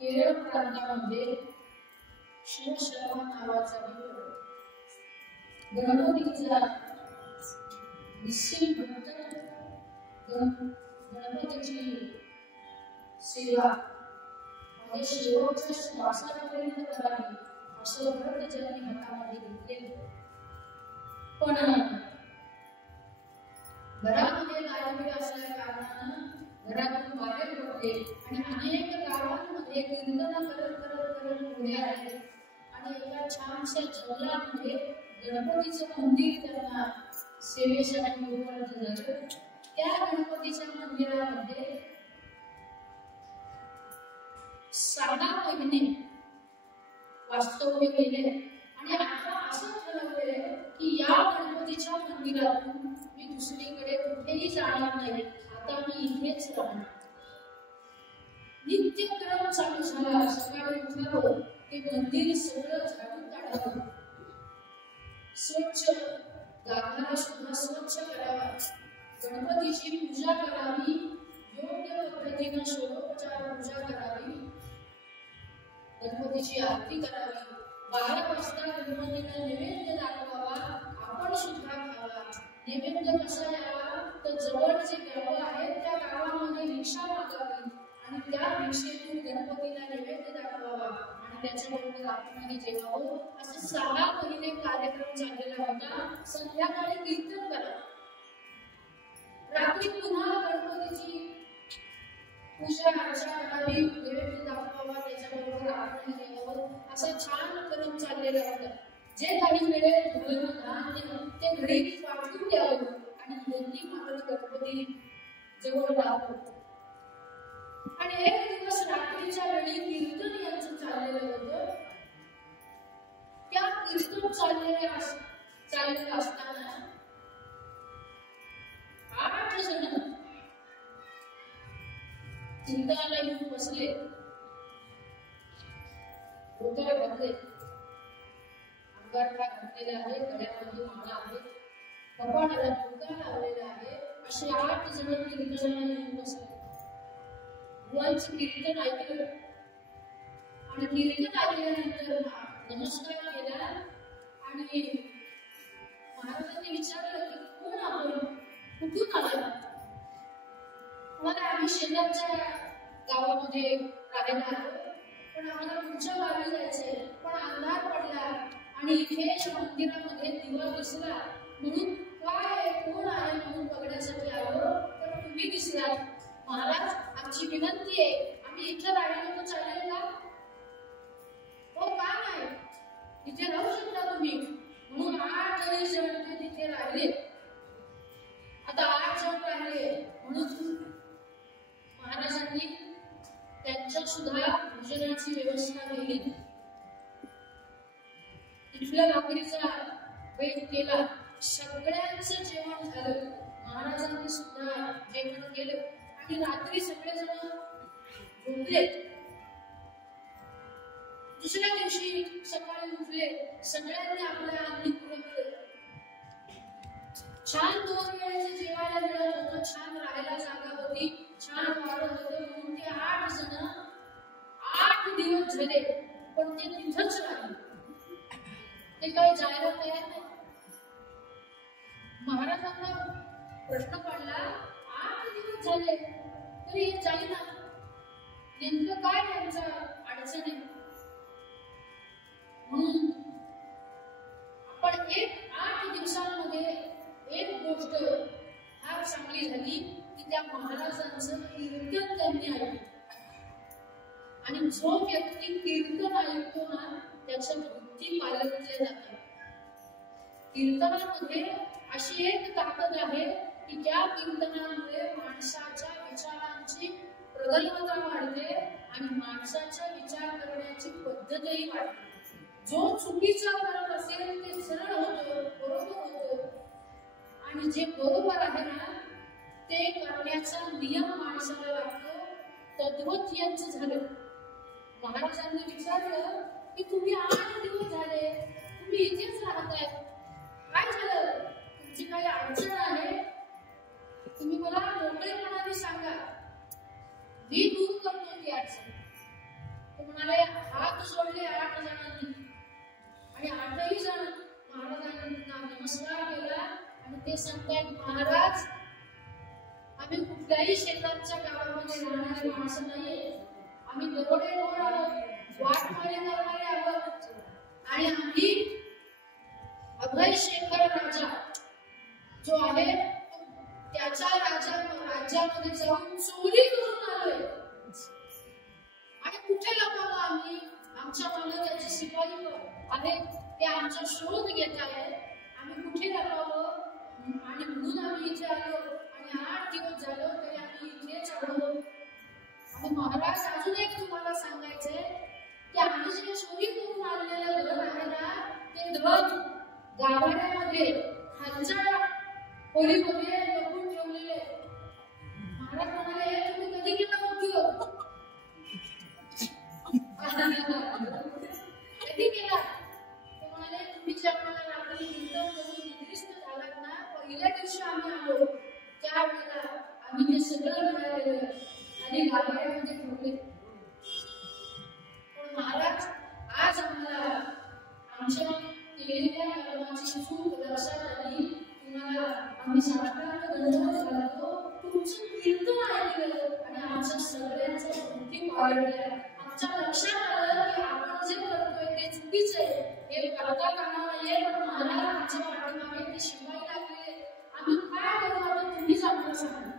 केरळ प्रांतामध्ये शिवशर्मा नावाचा गणपतीचा निश्चित भक्त गणपतीची सेवा माझ्या शेवटच्या श्वासापर्यंत करावी असं व्रत ज्यांनी हातामध्ये घेतले. पण घरामध्ये गायबी असल्या कारणानं घरातून बाहेर पडले आणि अनेक गावांमध्ये कीर्तन करत पुढे आले आणि एका छानशा जंगलामध्ये गणपतीचं मंदिर त्यांना सेवेसाठी उपलब्ध झालं. त्या गणपतीच्या मंदिरामध्ये 6 महिने वास्तव्य केले आणि आता असं ठरवले की या गणपतीच्या मंदिरातून मी दुसरीकडे कुठेही जाणार नाही, आता मी इथेच राहणार. नित्यक्रम चालू झाला. सकाळी उठावं, ते मंदिर सगळं झाडून काढावं, स्वच्छ गाभारा सुद्धा स्वच्छ करावा, गणपतीची पूजा करावी, योग्य पद्धतीनं षोडोपचार पूजा करावी, गणपतीची आरती करावी, 12 वाजता गणपतीला नैवेद्य दाखवावा, आपण सुद्धा खावा. नैवेद्य कसा यावा तर जवळ जे गावं आहेत त्या गावामध्ये रिक्षा मागावी आणि त्या रिक्षेतून गणपतीला नैवेद्य दाखवावा आणि त्याच्याबरोबर आपण जेवावं. असे 6 महिने कार्यक्रम चाललेला होता. संध्याकाळी कीर्तन करा, रात्री पुन्हा गणपतीची पूजा अर्चा करावी, नैवेद्य दाखवावा, त्याच्याबरोबर आपण जेवावं. असं छान क्रम चाललेला होता. जे काही मिळेल धन धान्य ते घरी पाठवून द्यावं आणि यांनी मात्र गणपती जवळ राहावं. आणि एक दिवस रात्रीच्या वेळी कीर्तन यांचं चाललेलं होतं. त्या कीर्तन चाललेलं असताना 8 जण कीर्तनाला येऊन बसले, डोक्याला घातले, अंगारखा घातलेला आहे, गळ्यामध्ये माळा आहे, कपाळाला डोका लावलेला आहे. असे 8 जण कीर्तनाला येऊन बसले. गुरुवांचं कीर्तन ऐकलं आणि कीर्तन ऐकल्यानंतर नमस्कार केला आणि महाराजांनी विचारलं की कोण आपण, कुठून आला? मला आम्ही शेजारच्या गावामध्ये राहायला आलो, पण आम्हाला पुढच्या गावी जायचंय, पण अंधार पडला आणि इथे मंदिरामध्ये दिवा दिसला म्हणून काय कोण आहे म्हणून बघण्यासाठी आलो, तर तुम्ही दिसलात. महाराज आमची विनंती आहे, आम्ही इथे राहिलो तर चालेल का? हो, का नाही, इथे राहू शकता तुम्ही. म्हणून 8 जण तिथे राहिले. आता 8 जण राहिले म्हणून महाराजांनी त्यांच्या सुद्धा भोजनाची व्यवस्था केली. तिथल्या रात्रीचा वेळ केला, सगळ्यांचं जेवण झालं. महाराजांनी सुद्धा जेवण केलं आणि रात्री सगळेजण झोपले. दुसऱ्या दिवशी सकाळी उठले, सगळ्यांनी आपल्या अंगी पुरवलं. छान 2 वेळेचं जेवायला मिळत होतं, छान राहायला जागा होती, छान वाढत होतं. म्हणून ते 8 जण 8 दिवस झाले पण ते तिथंच राहिले, ते काही जायला तयार नाही. महाराजांना प्रश्न पडला, 8 दिवस झाले तरी हे जाईना, नेमकं काय त्यांचं अडचण आहे? म्हणून आपण 8 दिवसांमध्ये एक गोष्ट फार चांगली झाली की त्या महाराजांचं कीर्तन त्यांनी ऐकलं. आणि जो व्यक्ती कीर्तन ऐकतो ना त्याच्या बुद्धी पालटल्या जातात. कीर्तनामध्ये अशी एक ताकद आहे की त्या कीर्तनामुळे माणसाच्या विचारांची प्रगल्भता वाढते आणि माणसाचा विचार करण्याची पद्धतही वाढते. जो चुकीचा करत असेल ते सरळ होतं, बरोबर होतं, आणि जे बरोबर आहे ना ते करण्याचा नियम माणसाला लागतो. तद्वत यांचं झालं. महाराजांनी विचारलं की तुम्ही 8 दिवस झाले तुम्ही इथेच राहताय, काय झालं? तुमची काही अडचण आहे? तुम्ही मला मोकळेपणाने सांगा, मी दूर करतो ती अडचण. म्हणाले हात जोडले 8 जणांनी आणि 8ही जण महाराजांना नमस्कार केला आणि ते सांगतात महाराज आम्ही कुठल्याही शेजारच्या गावामध्ये राहणारे माणसं नाहीये, आम्ही दरोडेखोर आहोत, वाटमारी करणारे आहोत आणि आम्ही अभय शेखर राजा जो आहे त्याच्या राज्यामध्ये जाऊन चोरी करून आलोय आणि कुठे लपावं आम्ही, आमच्या मागे त्याचे शिपाई आहेत ते आमचा शोध घेत आहेत, आम्ही कुठे लपावं आणि म्हणून आम्ही इथे आलो आणि 8 दिवस झालो तरी आम्ही इथेच आलो. आणि महाराज अजून एक तुम्हाला सांगायचंय की आम्ही जे चोरी करून आलेलं धन आहे ना ते धन गाभाऱ्यामध्ये खालच्या खोलीमध्ये लपून ठेवलेले. महाराज म्हणाले तुम्ही कधी केला उद्योग, कधी केला? ते म्हणाले तुम्ही ज्या मला रात्री कीर्तन करून निद्रिस्त झालात ना पहिल्या दिवशी आम्ही आलो त्यावेळेला आम्ही ते सगळं मिळालेलं आणि गाभाऱ्यामध्ये ठेवले. पण महाराज आज आम्हाला आमच्या केलेल्या कर्माची चूक लक्षात आली, तुम्हाला आम्ही साष्टांग दंडवत घालतो, तुमचं कीर्तन ऐकलं आणि आमच्या सगळ्यांच्या बुद्धी वाढल्या. आमच्या लक्षात आलं की आपण जे करतोय ते चुकीचं आहे, हे करता कामा नये. पण महाराज आमच्या पाठीमागे ते शिपाई लागलेले, आम्ही काय करू आता तुम्हीच आम्हाला सांगा,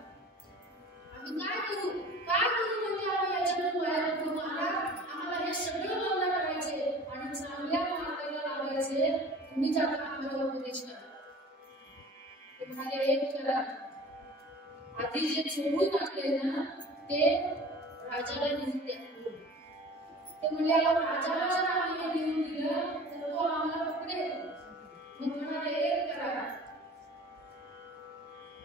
आम्ही काय करू म्हणजे आम्ही याच्यातून बाहेर पडू. महाराज आम्हाला हे सगळं बंद करायचे आणि चांगल्या मार्गाला लागायचे, तुम्हीच आता आम्हाला उपदेश करा. ते म्हणाले एक करा, आधी जे चोरून आणले ना ते राजाला नेऊन द्या. ते म्हणले राजाला जर आम्ही हे नेऊन दिलं तर तो आम्हाला पकडेल. मग म्हणाले एक करा,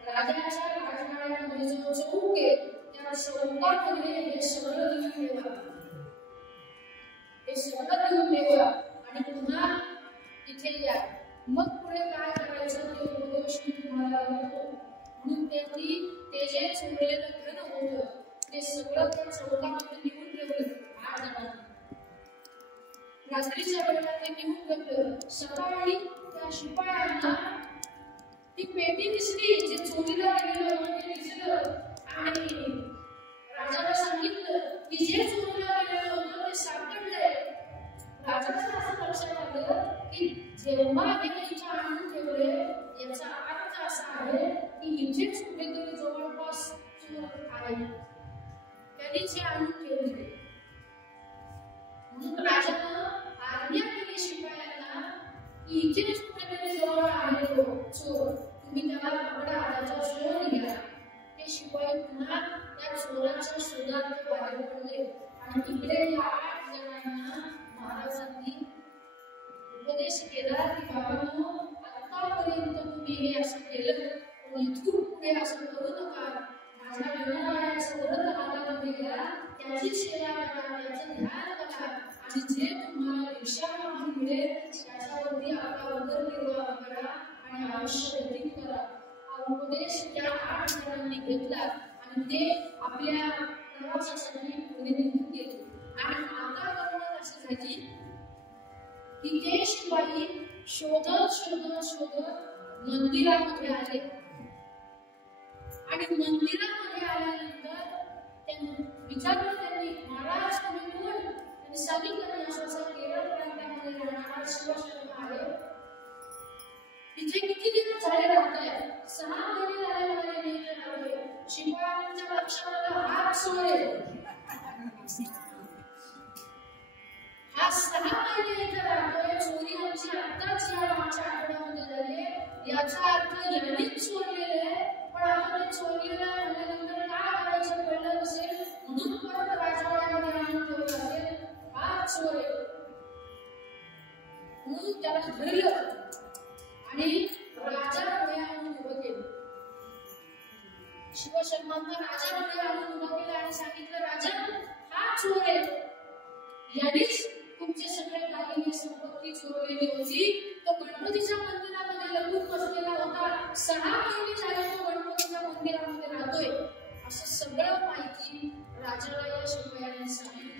राजाच्या राजवाड्यामध्ये जो चौक आहे त्या चौकामध्ये हे सगळं लिहून ठेवा, हे सगळं लिहून ठेवा आणि पुन्हा तिथे या. मग पुढे काय करायचं ते उपदेश मी तुम्हाला करतो. म्हणून त्यांनी ते जे चोरलेलं धन होतं ते सगळं त्या चौकामध्ये लिहून ठेवलं 8 जणांनी. रात्रीच्या वेळेला ते लिहून ठेवलं. सकाळी त्या शिपायांना ती पेटी दिसली, जे चोरीला गेलेलं होतं ते दिसलं आणि राजाला सांगितलं की जे चोरीला गेलेलं होतं ते सापडलंय. राजाचं असं लक्षात आलं की जेव्हा हे इथे आणून ठेवले याचा अर्थ असा आहे की इथेच कुठेतरी जवळपास चोर आहे, त्यांनीच हे आणून ठेवले. म्हणून राजानं आज्ञा केली शिपायांना की इथेच कुठेतरी जवळ आहे तो चोर, तुम्ही त्याला पकडा, त्याचा शोध घ्या. ते शिपाई पुन्हा त्या चोराच्या शोधात बाहेर पडले आणि इकडे या 8 जणांना महाराजांनी उपदेश केला की बाबांनो आतापर्यंत तुम्ही हे असं केलं पण इथून पुढे असं करू नका. माझ्या विनोदाच्या परत हातामध्ये घ्या, त्याची सेवा करा, त्याचं ध्यान करा आणि जे तुम्हाला दीक्षा मागून मिळेल त्याच्यावरती आपला उदरनिर्वाह करा आणि आयुष्य व्यतीत करा. हा उपदेश त्या 8 जणांनी घेतला आणि ते आपल्या प्रवासासाठी पुढे निघून गेले. आणि आता गंमत अशी झाली की ते शिपाई शोधत मंदिरामध्ये आले आणि मंदिरामध्ये आल्यानंतर त्यांनी विचारलं, त्यांनी महाराज तुम्ही कोण? त्यांनी सांगितलं असं केरळ प्रांतामध्ये राहणारा शिवशर्मा आहे. तिथे किती दिवस झाले राहताय? 6 महिने झाले मला नाही राहतोय. शिपायांच्या लक्षात आलं हा चोर आहे. हा 6 महिने इथे राहतोय, चोरी आमची आत्ताच या मागच्या आठवड्यामध्ये झाली, याचा अर्थ यांनीच चोरलेलं आहे. पण आपण ते चोरलेलं म्हणल्यानंतर काय करायचं कळलं नसेल, म्हणून परत राजवाड्यामध्ये आणून ठेवलं असेल. हा चोर आहे म्हणून त्याला धरलं आणि राजापुढे आणून उभं केलं. शिवशर्मांना राजापुढे आणून उभं केलं आणि सांगितलं, राजा हा चोर आहे, यानेच तुमचे सगळे दागिने संपत्ती चोरलेली होती. तो गणपतीच्या मंदिरामध्ये लपून बसलेला होता. 6 महिने झाले तो गणपतीच्या मंदिरामध्ये राहतोय. असं सगळं माहिती राजाला या शिपायांनी सांगितलं.